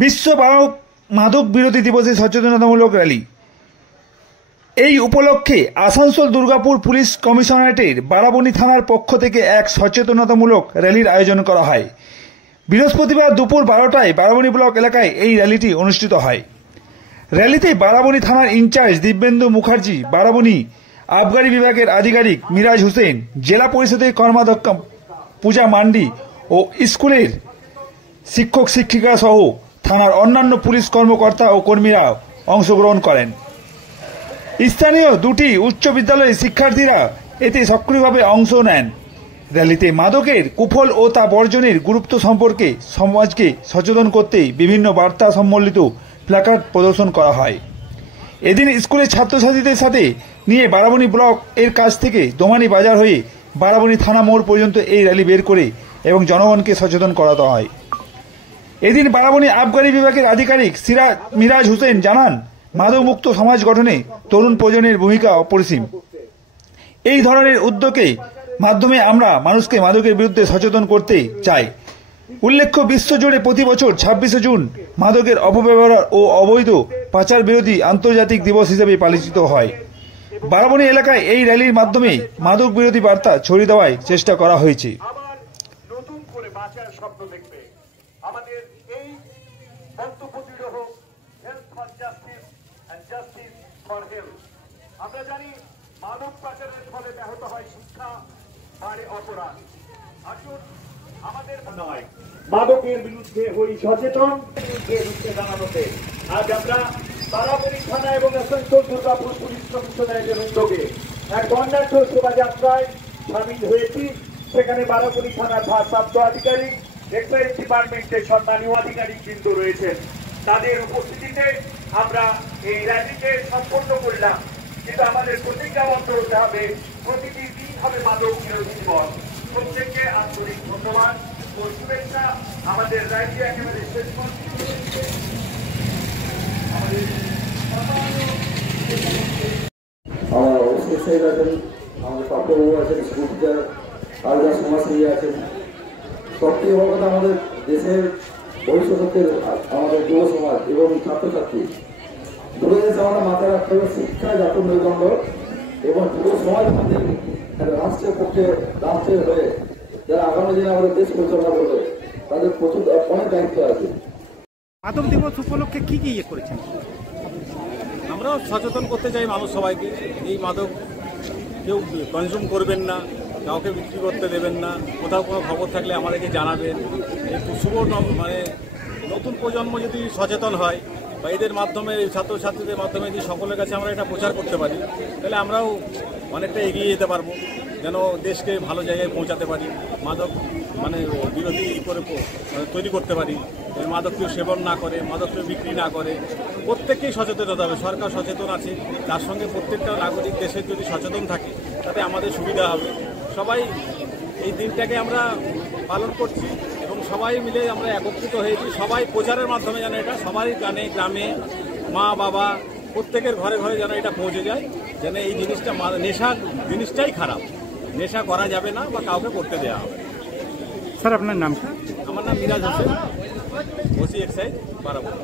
বিশ্ব মাদক বিরোধী দিবসে সচেতনতামূলক র্যালি। এই উপলক্ষে আসানসোল দুর্গাপুর পুলিশ কমিশনারেটের বারাবণী থানার পক্ষ থেকে এক সচেতনতামূলক র্যালির আয়োজন করা হয়। বৃহস্পতিবার দুপুর 12টায় বারাবণী ব্লক এলাকায় এই র্যালিটি অনুষ্ঠিত হয়। র্যালিতে বারাবণী থানার ইনচার্জ দিব্যেন্দু মুখার্জি, বারাবণী আবগারি বিভাগের আধিকারিক মিরাজ হোসেন, জেলা পরিষদের কর্মাধ্যক্ষা পূজা মান্ডি ও স্কুলের শিক্ষক শিক্ষিকা সহ থানার অন্যান্য পুলিশ কর্মকর্তা ও কর্মীরা অংশগ্রহণ করেন। স্থানীয় দুটি উচ্চ বিদ্যালয়ের শিক্ষার্থীরা এতে সক্রিয়ভাবে অংশ নেন। র্যালিতে মাদকের কুফল ও তা বর্জনের গুরুত্ব সম্পর্কে সমাজকে সচেতন করতে বিভিন্ন বার্তা সম্বলিত প্ল্যাকার্ড প্রদর্শন করা হয়। এদিন স্কুলের ছাত্রছাত্রীদের সাথে নিয়ে বারাবণী ব্লক এর কাছ থেকে দোমানি বাজার হয়ে বারাবণী থানা মোড় পর্যন্ত এই র্যালি বের করে এবং জনগণকে সচেতন করাতে হয়। এদিন বারাবণী আবগারি বিভাগের আধিকারিক মিরাজ হোসেন জানান, মাদকমুক্ত সমাজ গঠনে তরুণ প্রজন্মের ভূমিকা অপরিসীম। এই ধরনের উদ্যোগের মাধ্যমে আমরা মানুষকে মাদকের বিরুদ্ধে সচেতন করতে চাই। উল্লেখ্য, বিশ্বজুড়ে প্রতি বছর 26শে জুন মাদকের অপব্যবহার ও অবৈধ পাচার বিরোধী আন্তর্জাতিক দিবস হিসেবে পালিত হয়। বারাবণী এলাকায় এই র্যালির মাধ্যমে মাদক বিরোধী বার্তা ছড়িয়ে দেওয়ার চেষ্টা করা হয়েছে। আমরা জানি মাদক পাচারের ফলে ব্যাহত হয় শিক্ষা, বাড়ে অপরাধ। আসুন আমাদের নয়, মাদকের বিরুদ্ধে হই সচেতন, বিরুদ্ধে রুখে দাঁড়ানোতে আজ আমরা বারাবণী থানা এবং আসানসোল দুর্গাপুর পুলিশ কমিশনারেটের উদ্যোগে এক বর্ণাঢ্য শোভাযাত্রায় সামিল হয়েছি। সেখানে বারাবণী থানার ভারপ্রাপ্ত আধিকারিক, এক্সাইজ ডিপার্টমেন্টের সম্মানীয় আধিকারিক কিন্তু রয়েছেন। তাদের উপস্থিতিতে আমরা এই র্যালিকে সম্পন্ন করলাম। কিন্তু আমাদের প্রতিজ্ঞাবদ্ধ হতে হবে, প্রতিটি দিন হবে মাদক বিরোধী দিবস। প্রত্যেককে আন্তরিক ধন্যবাদ ও শুভেচ্ছা। আমাদের র্যালি একেবারে শেষ করছি। আমার অবশ্যই সাহেব আছেন, আমাদের পাপ্পবাবু আছেন, স্কুল টিচার, আলাদা সমাজসেবী আছেন। সবচেয়ে বড় কথা, আমাদের দেশের ভবিষ্যতের আমাদের যুব সমাজ এবং ছাত্রছাত্রী দুটো জিনিস আমাদের মাথায় রাখতে হবে। শিক্ষা জাত মেরুদণ্ড এবং যুব সমাজ রাষ্ট্রের পক্ষে, রাষ্ট্রের হয়ে যারা আগামী দিনে আমাদের দেশ পরিচালনা করবে তাদের প্রচুর অনেক দায়িত্ব আছে। মাদক দিবস উপলক্ষে কি ইয়ে করেছেন? আমরাও সচেতন করতে চাই মানুষ সবাইকে। এই মাদক কেউ কনজিউম করবেন না, কাউকে বিক্রি করতে দেবেন না। কোথাও কোনো খবর থাকলে আমাদেরকে জানাবেন। এই শুভ মানে নতুন প্রজন্ম যদি সচেতন হয় বা এদের মাধ্যমে, ছাত্রছাত্রীদের মাধ্যমে যদি সকলের কাছে আমরা এটা প্রচার করতে পারি, তাহলে আমরাও অনেকটা এগিয়ে যেতে পারবো, যেন দেশকে ভালো জায়গায় পৌঁছাতে পারি, মাদক মানে বিরোধী করে তৈরি করতে পারি। মাদক কেউ সেবন না করে, মাদক কেউ বিক্রি না করে। প্রত্যেককেই সচেতন হতে হবে। সরকার সচেতন আছে, তার সঙ্গে প্রত্যেকটা নাগরিক দেশের যদি সচেতন থাকে তাতে আমাদের সুবিধা হবে। সবাই এই দিনটাকে আমরা পালন করছি এবং সবাই মিলে আমরা একত্রিত হয়েছি। সবাই প্রচারের মাধ্যমে যেন এটা সবাই গানে গ্রামে, মা বাবা প্রত্যেকের ঘরে ঘরে যেন এটা পৌঁছে যায়, যেন এই জিনিসটা, নেশা জিনিসটাই খারাপ, নেশা করা যাবে না বা কাউকে করতে দেওয়া হবে। স্যার, আপনার নামটা? আমার নাম মিরাজ হোসেন, ওসি এক্সাইজ বারাবণী।